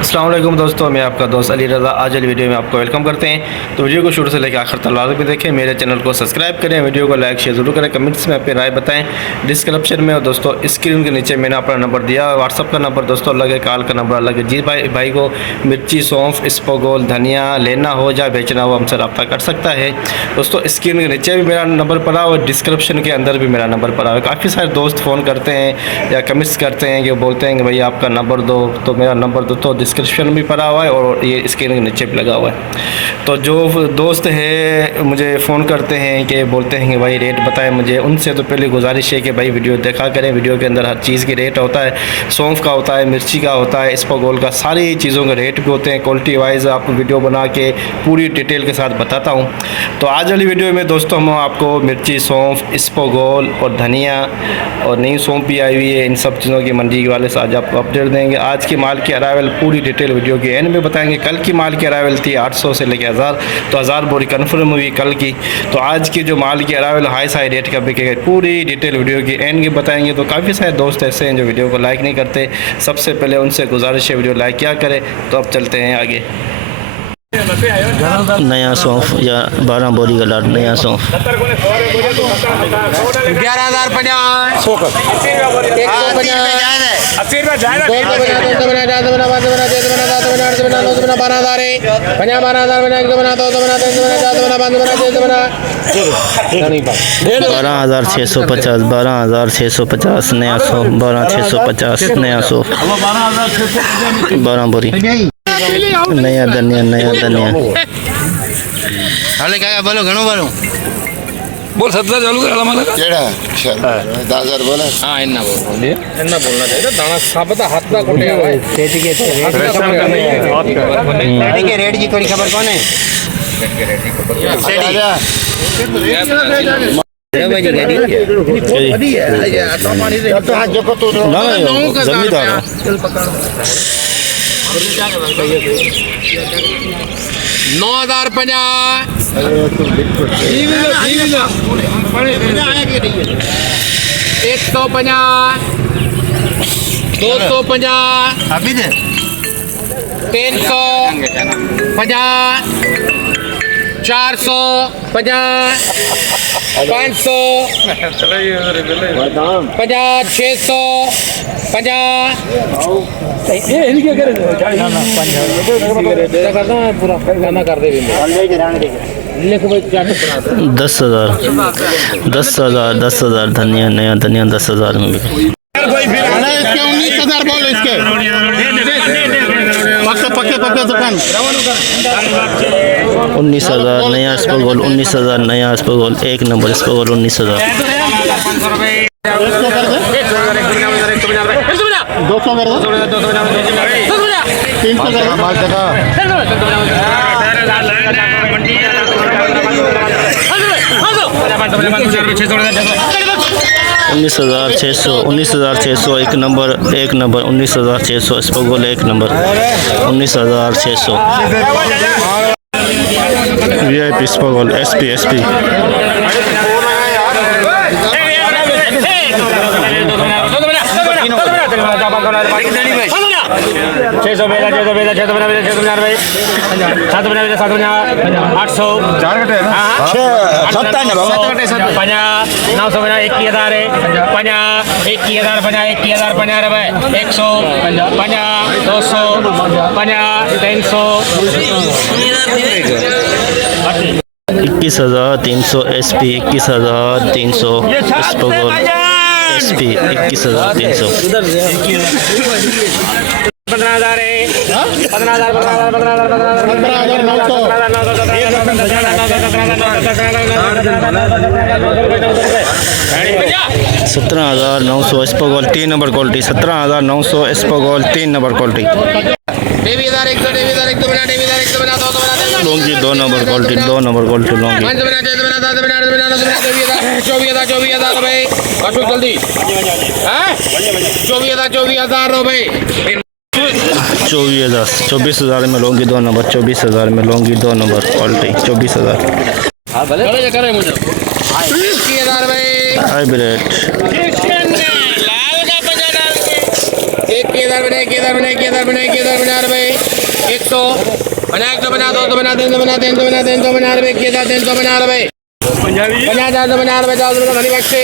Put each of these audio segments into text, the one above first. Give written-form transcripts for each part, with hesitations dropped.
अस्सलाम वालेकुम दोस्तों, मैं आपका दोस्त अली रज़ा। आज वाली वीडियो में आपको वेलकम करते हैं। तो वीडियो को शुरू से लेकर आखिर तक लाजमी भी देखें। मेरे चैनल को सब्सक्राइब करें, वीडियो को लाइक शेयर ज़रूर करें, कमेंट्स में अपनी राय बताएं। डिस्क्रिप्शन में और दोस्तों स्क्रीन के नीचे मैंने अपना नंबर दिया, व्हाट्सअप का नंबर दोस्तों अलग है, कॉल का नंबर अलग है। जी भाई को मिर्ची, सौंफ, इसबगोल, धनिया लेना हो या बेचना हो हमसे रब्ता कर सकता है। दोस्तों स्क्रीन के नीचे भी मेरा नंबर पड़ा और डिस्क्रिप्शन के अंदर भी मेरा नंबर पड़ा है। काफ़ी सारे दोस्त फ़ोन करते हैं या कमेंट्स करते हैं कि बोलते हैं कि भाई आपका नंबर दो, तो मेरा नंबर दो तो डिस्क्रिप्शन में भी पड़ा हुआ है और ये स्क्रीन के नीचे भी लगा हुआ है। तो जो दोस्त है मुझे फ़ोन करते हैं कि बोलते हैं कि भाई रेट बताएं मुझे, उनसे तो पहले गुजारिश है कि भाई वीडियो देखा करें। वीडियो के अंदर हर चीज़ की रेट होता है, सौंफ का होता है, मिर्ची का होता है, इसबगोल का, सारी चीज़ों के रेट भी होते हैं। क्वालिटी वाइज आपको वीडियो बना के पूरी डिटेल के साथ बताता हूँ। तो आज वाली वीडियो में दोस्तों हम आपको मिर्ची, सौंफ, इसबगोल और धनिया और नई सौंफ भी आई हुई है, इन सब चीज़ों की मंडी के वाले से आज आपको अपडेट देंगे। आज की माल की अरावल पूरी डिटेल वीडियो के एंड में बताएंगे। कल की माल की अरावल थी 800 से लेकर 1000, तो 1000 बोरी कन्फर्म हुई कल की। तो आज की जो माल की अरावल हाई साई रेट का बिकेगा, पूरी डिटेल वीडियो के एंड में बताएंगे। तो काफ़ी सारे दोस्त ऐसे हैं जो वीडियो को लाइक नहीं करते, सबसे पहले उनसे गुजारिश है वीडियो लाइक क्या करें। तो अब चलते हैं आगे। नया सौंफ या 12 बोरी का लाट नया सौंफ 12,650 12,650 नया सौंफ 12,650 नया सौंफ 12 बोरी नया धनिया हाले क्या बोलो घणो बोलो बोल 17 चालू कर हमारा केड़ा 10,000 बोला हां इतना बोलना चाहिए। दाना साबता हाथ में कोटे है सेठ के रेट के रेट की थोड़ी खबर कौन है? रेट के रेट की खबर जमींदार 10,000 धनिया नया धनिया 10,000 में बिके। 19,000 बोलो इसके पक्के दुकान 19,000 नया इसबगोल 19,000 नया इसबगोल एक नंबर इसबगोल 19,000 200 कर दो 300 कर दो 19,600 एक नंबर 19,600 इसबगोल एक नंबर 19,600 VIP इसबगोल SP 21,300 SP 21,300 इसबगोल SP 21,300 15,000 है 15,000 17,900 इसबगोल 3 नंबर क्वालिटी 17,900 इसबगोल 3 number quality Laungi 2 number quality Laungi 24,000 रुपए जल्दी 24,000 रुपए 24,000 में लौंगी 2 नंबर 24,000 में Laungi 2 number quality 24,000 hybrid hybrid 21,000 बना 21,000 बना 21,000 बना 21,000 बना रुपए 100 बना 100 बना 200 बना 300 बना 300 बना 300 बना रुपए 21,300 बना रुपए 50,000 बना रुपए 1000 बना धनी बख्शे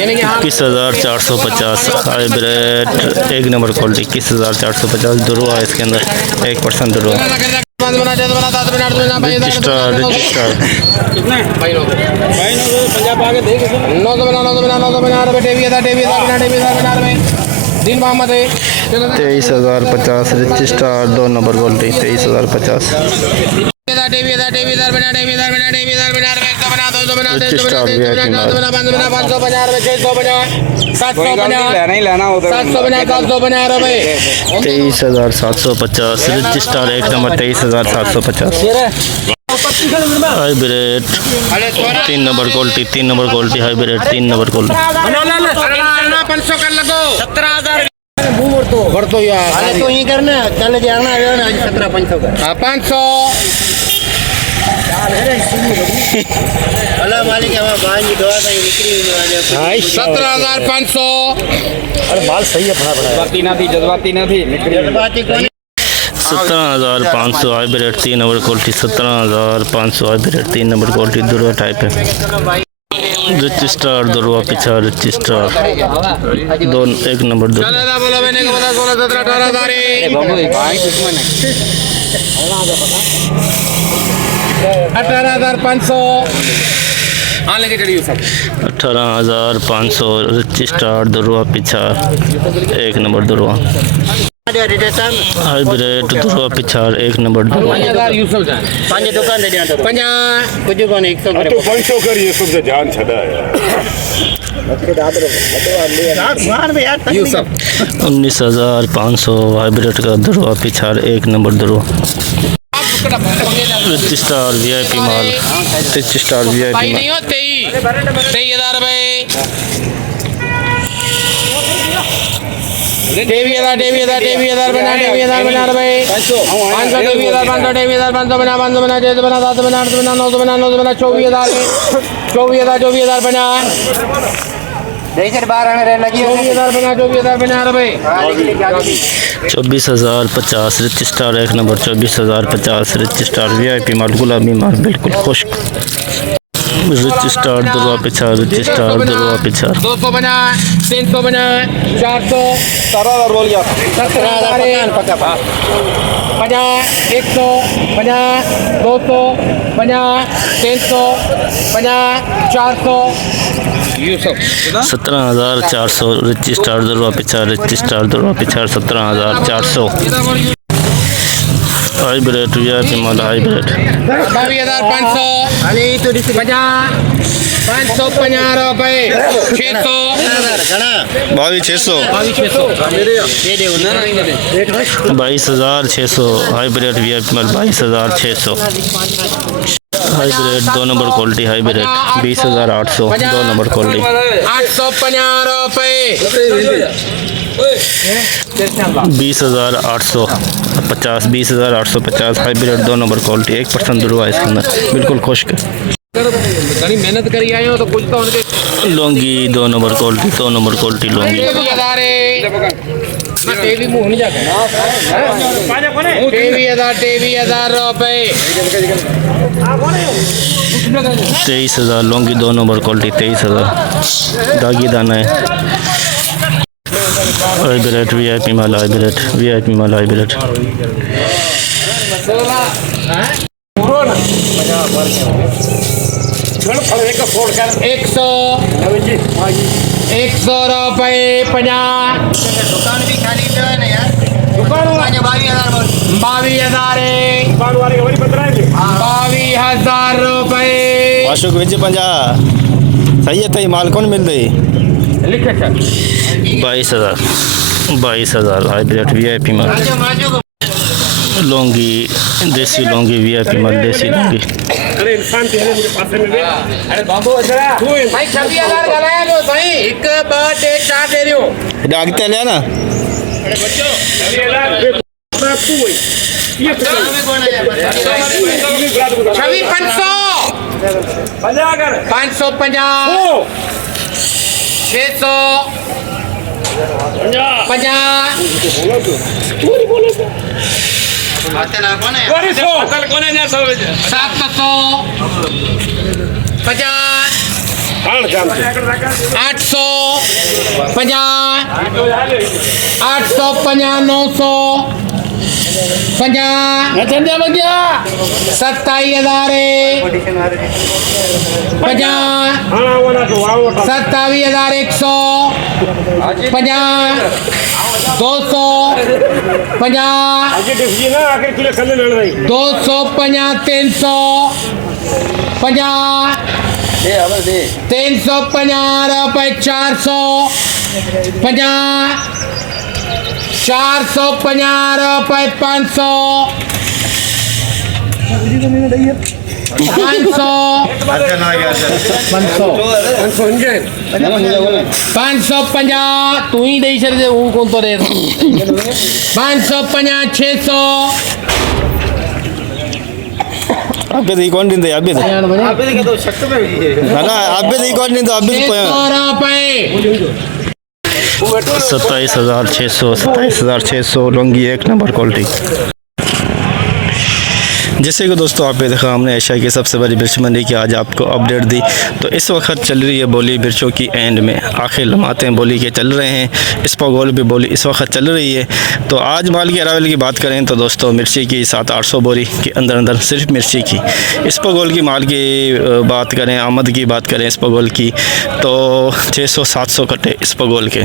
यानी कि हाँ 21,450 हाइब्रिड एक नंबर क्वालिटी 21,450 दुरुआ इसके अंदर 1% दुरुआ रजिस्टर कितना भाई लोग पंजाब आगे देख 900 बना 900 बना रुपए 23,000 बना रुपए दिन मोहम्मद है 23,050 रजिस्टर 2 नंबर क्वालिटी 23,050 23,750 रजिस्टर एक number 23,750 hybrid 3 number quality 3 number quality hybrid 3 number quality 500 कर लगो 17,000 भरतो यार तो ही करना चल जाना 17,500 का हां 500 अल्लाह मालिक हमारा भाई की दुआ से निकली 17,500 अरे माल सही है जज्बाती ना थी निकली जज्बाती कौन 17,500 hybrid 3 number quality 17,500 hybrid 3 number quality दुरुआ टाइप है रजिस्टर दुरुआ पीछा रजिस्टर 2 1 नंबर दुरुआ बोलो मैंने को बता 16 17 18,000 18,500 हाँ लेके चढ़िए सब 18,500 रजिस्टर दुरुआ पीछा 1 नंबर दुरुआ हाइब्रिड दुरुआ पीछा 1 नंबर दुरुआ 5,000 यूसुफ जान 5 दुकान दे दिया तो 50 कुछ को नहीं 100 तो 500 कर ये सब से जान छड़ा है यूसुफ 19,500 हाइब्रिड का दुरुआ पीछा 1 नंबर दुरुआ रजिस्टर वीआईपी माल रजिस्टर वीआईपी भाई माल नहीं हो 23,000 रुपए 23,000 बना 23,000 बना रुपए 500 बना 500 बना 600 बना 700 बना 800 बना 900 बना 24,000 बना 24,000 बना रुपए 24,050 रजिस्टर 1 नंबर 24,050 रजिस्टर वीआईपी माल गुलाबी माल बिल्कुल खुश्क रजिस्टर दुरुआ पीछा रजिस्टर दुरुआ पीछा 200 बना 300 बना 400 17,000 बोल गया 17,000 50 100 50 200 50 300 50 400 यूसुफ 17,400 रजिस्टर दुरुआ पीछा रजिस्टर दुरुआ पीछा 17,400 हाइब्रिड वीआईपी माल हाइब्रिड 22,500 550 रुपए 600 22,600 हाइब्रिड वीआईपी माल 22,600 hybrid 2 number quality hybrid 20,800 2 number quality 850 रुपए 20,850 20,850 हाइब्रिड 2 नंबर क्वालिटी 1% दुरुआ इसके अंदर बिल्कुल खुश्क घनी मेहनत करी आए हो तो कुछ तो उनके Laungi 2 number quality 2 number quality Laungi TV मुंह नहीं जाता 23,000 रुपए 23,000 लौंगी 2 नंबर क्वालिटी 23,000 दागी दाना है हाइब्रिड वीआईपी माल हाइब्रिड वीआईपी माल हाइब्रिड 100 रुपए 50 दुकान भी खाली तो है ना यार दुकान 22,000 रुपए अशोक विजय 50 सही है तई माल कौन मिल रही 22,000 हाइब्रिड वीआईपी माल लौंगी देसी लौंगी वीआईपी माल देसी लौंगी अरे इंसान के मुझे पास में अरे बाबू जरा भाई 26,000 गलाया लो भाई 1 2 3 4 दे रही हूं डागते ले ना अरे बच्चों 550 600 तू ही दे छे हूँ कौन तो दे 550 600 आप भी कौन दिन आप भी ना आप भी कौन दिन आप भी 27,600 लुंगी 1 नंबर क्वालिटी। जैसे कि दोस्तों आप देखा हमने एशिया की सबसे बड़ी मिर्च मंडी की आज आपको अपडेट दी। तो इस वक्त चल रही है बोली मिर्चों की एंड में आखिर लम्हाते हैं बोली के चल रहे हैं। इस्पागोल भी बोली इस वक्त चल रही है। तो आज माल की अरावल की बात करें तो दोस्तों मिर्ची की 700-800 बोरी के अंदर सिर्फ मिर्ची की। इस्पागोल की माल की बात करें, आमद की बात करें इस्पागोल की तो 600-700 कट्टे इस्पागोल के।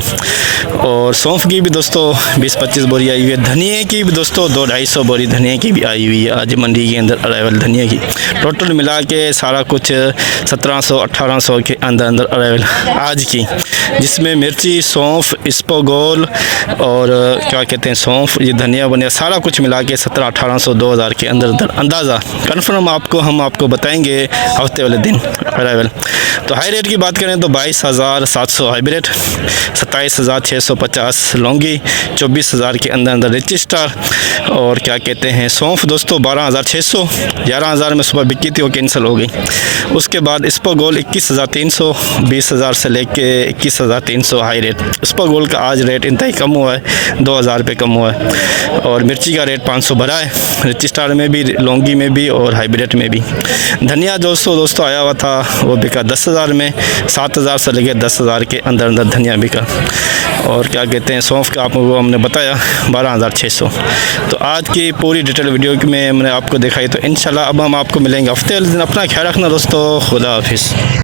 और सौंफ की भी दोस्तों 20-25 बोरी आई हुई है। धनिए की भी दोस्तों 200-250 बोरी धनिए की भी आई हुई है आज मंडी के अंदर अराइवल धनिया की। टोटल मिला के सारा कुछ 1700-1800 के अंदर अराइवल आज की, जिसमें मिर्ची, सौंफ, इस्पागोल और क्या कहते हैं सौंफ, ये धनिया बनिया सारा कुछ मिला के 1700-1800 2000 के अंदर अंदाज़ा कन्फर्म हम आपको बताएंगे हफ्ते वाले दिन अराइवल। तो हाई रेट की बात करें तो 22,700 हाइब्रिड, 27,650 लौंगी, 24,000 के अंदर रिच स्टार और क्या कहते हैं सौंफ दोस्तों 12,600, 11,000 में सुबह बिकी थी वो कैंसिल हो गई। उसके बाद इस्पागोल 21,300, 20,000 से लेके 21,300 हाई रेट। इस्पागोल का आज रेट इंतहाई कम हुआ है, 2,000 रुपये कम हुआ है। और मिर्ची का रेट 500 बढ़ा है, रिच स्टार में भी, लौंगी में भी और हाइब्रिड में भी। धनिया दोस्तों आया हुआ था वो बिका 10,000 में, 7,000 से लेके 10,000 के अंदर धनिया बिका। और क्या कहते हैं सौंफ का आपको हमने बताया 12,600। तो आज की पूरी डिटेल वीडियो में हमने आपको दिखाई। तो इंशाल्लाह अब हम आपको मिलेंगे हफ्ते वाले दिन। अपना ख्याल रखना दोस्तों, खुदा हाफिज़।